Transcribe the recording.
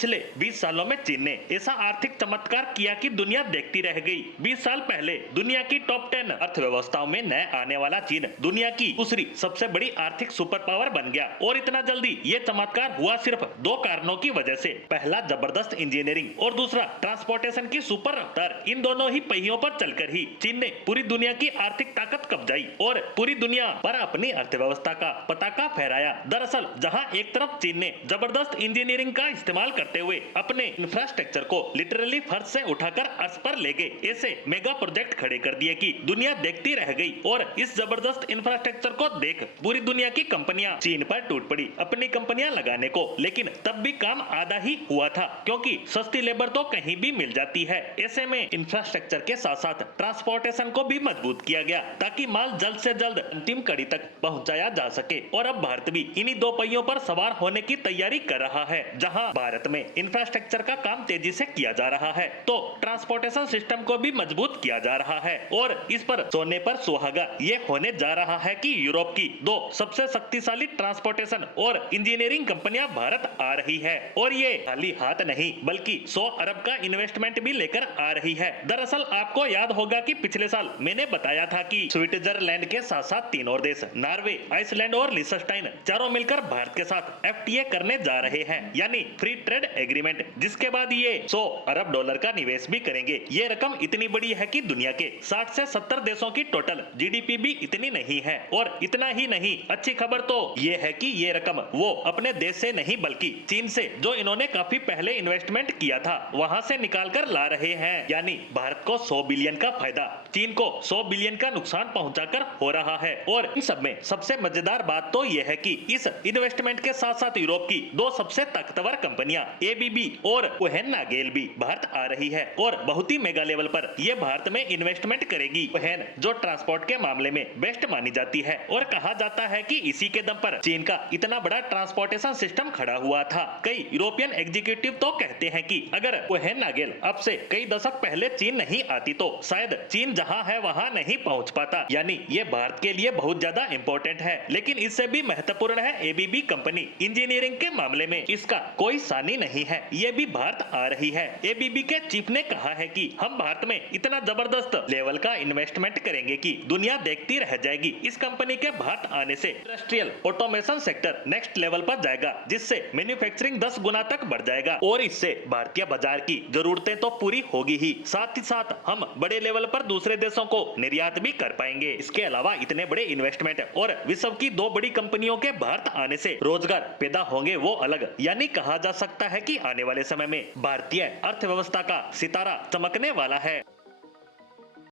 पिछले 20 सालों में चीन ने ऐसा आर्थिक चमत्कार किया कि दुनिया देखती रह गई। 20 साल पहले दुनिया की टॉप 10 अर्थव्यवस्थाओं में न आने वाला चीन दुनिया की दूसरी सबसे बड़ी आर्थिक सुपर पावर बन गया। और इतना जल्दी ये चमत्कार हुआ सिर्फ दो कारणों की वजह से। पहला जबरदस्त इंजीनियरिंग और दूसरा ट्रांसपोर्टेशन की सुपर रफ्तार। इन दोनों ही पहियों पर चलकर ही चीन ने पूरी दुनिया की आर्थिक ताकत कब्जाई और पूरी दुनिया पर अपनी अर्थव्यवस्था का पताका फहराया। दरअसल जहां एक तरफ चीन ने जबरदस्त इंजीनियरिंग का इस्तेमाल करते हुए अपने इंफ्रास्ट्रक्चर को लिटरली फर्श से उठाकर अर्श पर ले गए, ऐसे मेगा प्रोजेक्ट खड़े कर दिए कि दुनिया देखती रह गई। और इस जबरदस्त इंफ्रास्ट्रक्चर को देख पूरी दुनिया की कंपनियां चीन पर टूट पड़ी अपनी कंपनियां लगाने को। लेकिन तब भी काम आधा ही हुआ था, क्योंकि सस्ती लेबर तो कहीं भी मिल जाती है। ऐसे में इंफ्रास्ट्रक्चर के साथ साथ ट्रांसपोर्टेशन को भी मजबूत किया गया ताकि माल जल्द से जल्द अंतिम कड़ी तक पहुंचाया जा सके। और अब भारत भी इन्हीं दो पहियों पर सवार होने की तैयारी कर रहा है। जहां भारत में इंफ्रास्ट्रक्चर का काम तेजी से किया जा रहा है, तो ट्रांसपोर्टेशन सिस्टम को भी मजबूत किया जा रहा है। और इस पर सोने पर सुहागा ये होने जा रहा है कि यूरोप की दो सबसे शक्तिशाली ट्रांसपोर्टेशन और इंजीनियरिंग कंपनियां भारत आ रही है। और ये खाली हाथ नहीं बल्कि 100 अरब का इन्वेस्टमेंट भी लेकर आ रही है। दरअसल आपको याद होगा कि पिछले साल मैंने बताया था कि स्विट्जरलैंड के साथ साथ तीन और देश नॉर्वे, आइसलैंड और लिechtenstein चारों मिलकर भारत के साथ FTA करने जा रहे हैं, यानी फ्री ट्रेड एग्रीमेंट, जिसके बाद ये 100 अरब डॉलर का निवेश भी करेंगे। ये रकम इतनी बड़ी है कि दुनिया के 60 से 70 देशों की टोटल GDP भी इतनी नहीं है। और इतना ही नहीं, अच्छी खबर तो ये है कि ये रकम वो अपने देश से नहीं बल्कि चीन से, जो इन्होंने काफी पहले इन्वेस्टमेंट किया था, वहां से निकाल कर ला रहे हैं। यानी भारत को 100 बिलियन का फायदा, चीन को 100 बिलियन का नुकसान पहुंचाकर हो रहा है। और इन सब में सबसे मजेदार बात तो यह है कि इस इन्वेस्टमेंट के साथ साथ यूरोप की दो सबसे ताकतवर कंपनियां ABB और कोहेन नागेल भी भारत आ रही है। और बहुत ही मेगा लेवल पर यह भारत में इन्वेस्टमेंट करेगी। कोहेन जो ट्रांसपोर्ट के मामले में बेस्ट मानी जाती है, और कहा जाता है कि इसी के दम पर चीन का इतना बड़ा ट्रांसपोर्टेशन सिस्टम खड़ा हुआ था। कई यूरोपियन एग्जीक्यूटिव तो कहते हैं कि अगर कोहेन नागेल अब से कई दशक पहले चीन नहीं आती तो शायद चीन जहां है वहां नहीं पहुंच पाता। यानी ये भारत के लिए बहुत ज्यादा इंपॉर्टेंट है। लेकिन इससे भी महत्वपूर्ण है ABB कंपनी। इंजीनियरिंग के मामले में इसका कोई सानी नहीं है, ये भी भारत आ रही है। ABB के चीफ ने कहा है कि हम भारत में इतना जबरदस्त लेवल का इन्वेस्टमेंट करेंगे कि दुनिया देखती रह जाएगी। इस कंपनी के भारत आने से industrial automation sector next level पर जाएगा, जिससे मैन्युफैक्चरिंग 10 गुना तक बढ़ जाएगा। और इससे भारतीय बाजार की जरूरतें तो पूरी होगी ही, साथ ही साथ हम बड़े लेवल पर दूसरे देशों को निर्यात भी कर पाएंगे। इसके अलावा इतने बड़े इन्वेस्टमेंट और विश्व की दो बड़ी कंपनियों के भारत आने से रोजगार पैदा होंगे वो अलग। यानी कहा जा सकता है कि आने वाले समय में भारतीय अर्थव्यवस्था का सितारा चमकने वाला है।